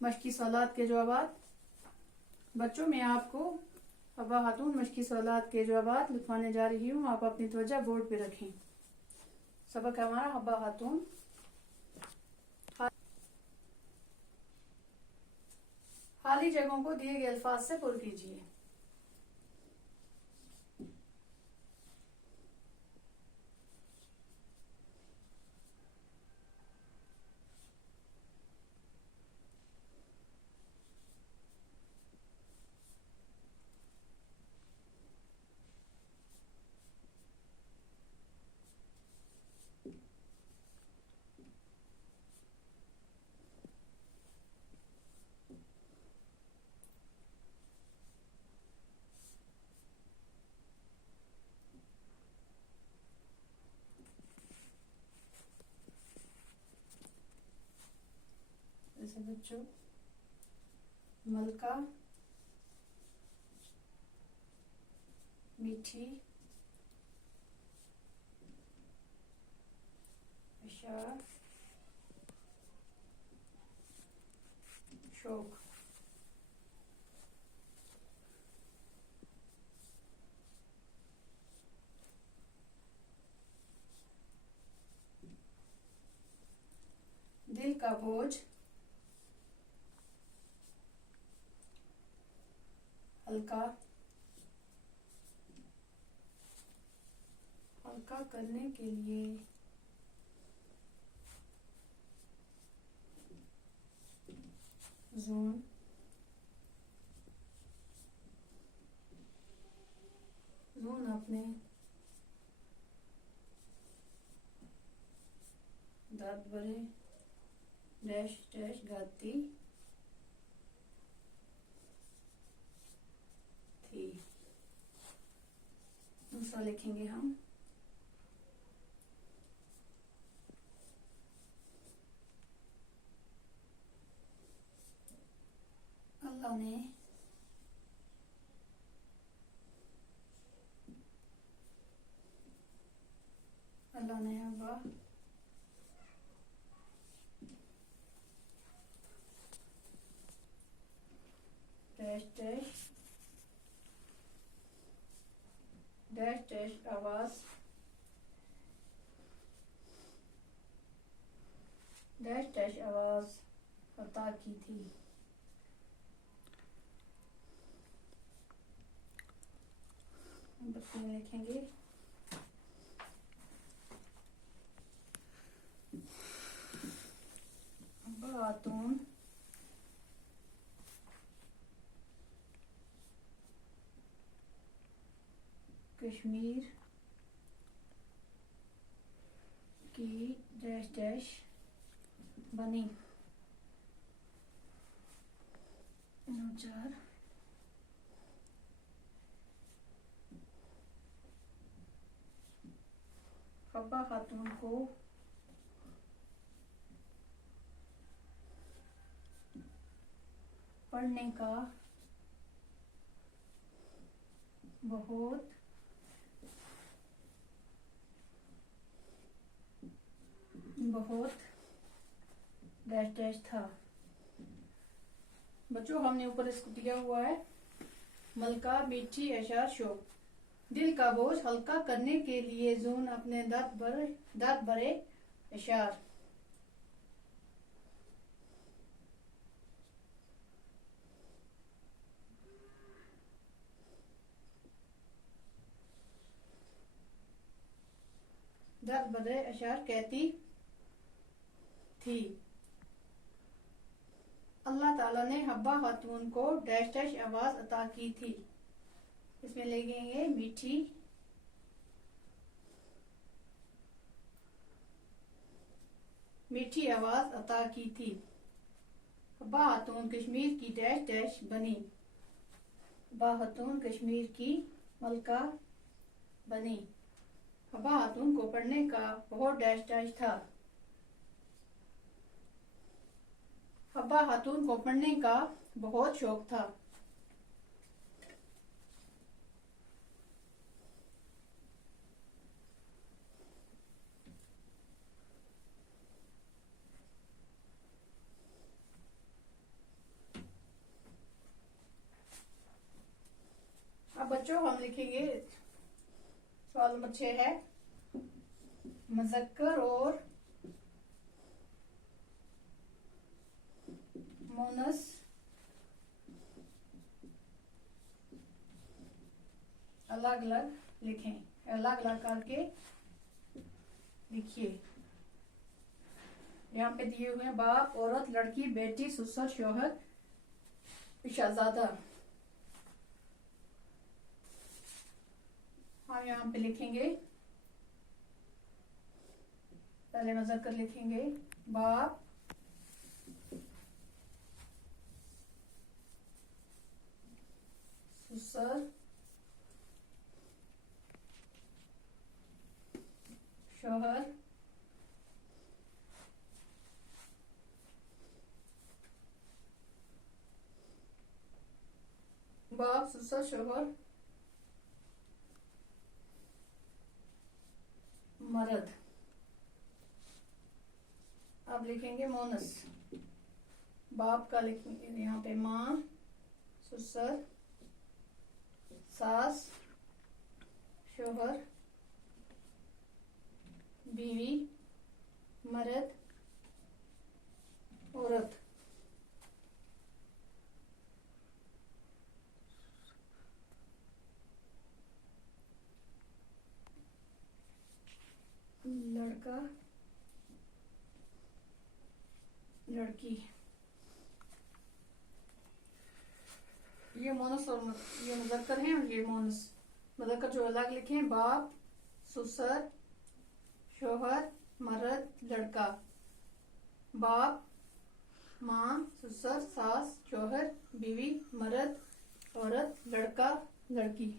मशकी सवालात के जवाब। बच्चों, मैं आपको हब्बा खातून मशकी सवालात के जवाब लिखवाने जा रही हूँ। आप अपनी तवज्जो बोर्ड पे रखें। सबक हमारा हब्बा खातून। खाली जगहों को दिए गए अल्फाज से पुर कीजिए। जैसे बच्चों, मलका, मीठी, इशार, शौक। दिल का बोझ, हल्का, हल्का करने के लिए जून, जून अपने दांत भरे डैश डैश गाती थी। दूसरा लिखेंगे हम। अल्लाह ने हवा डैश डैश डैश डैश आवाज डैश डैश आवाज अता की थी। बच्चे में लिखेंगे खातून कश्मीर की डैश डैश बनी। नौचार हब्बा खातून को पढ़ने का बहुत बहुत डैश डैश था। बच्चों, हमने ऊपर इसको दिया हुआ है मलका, मीठी, अशार, शौक। दिल का बोझ हल्का करने के लिए जून अपने दांत भरे इशार। दांत भरे इशार कहती थी। अल्लाह ताला ने हब्बा खातून को डैश डैश आवाज अता की थी। इसमें लिखेंगे मीठी, मीठी आवाज अता की थी। हब्बा खातून कश्मीर की डैश डैश बनी। हब्बा खातून कश्मीर की मलका बनी। हब्बा खातून को पढ़ने का बहुत डैश डैश था। हब्बा खातून को पढ़ने का बहुत शौक था। बच्चों हम लिखेंगे सवाल नंबर 6 है मुज़क्कर और मोनस अलग अलग लिखें, अलग अलग करके लिखिए। यहाँ पे दिए हुए हैं बाप, औरत, लड़की, बेटी, ससुर, शौहर, शहजादा। हम यहाँ पे लिखेंगे, पहले मुज़क्कर लिखेंगे बाप, ससुर, शौहर, बाप, ससुर, शौहर, मर्द। अब लिखेंगे मोनस। बाप का लिखेंगे यहाँ पे माँ, ससुर, सास, शौहर, बीवी, मर्द, औरत। लड़का, लड़की। ये मोनस और ये मुज़क्कर हैं और ये मोनस। मुज़क्कर जो अलग लिखे हैं बाप, ससुर, शौहर, मर्द, लड़का। बाप, माँ, ससुर, सास, शौहर, बीवी, मर्द, औरत, लड़का, लड़की।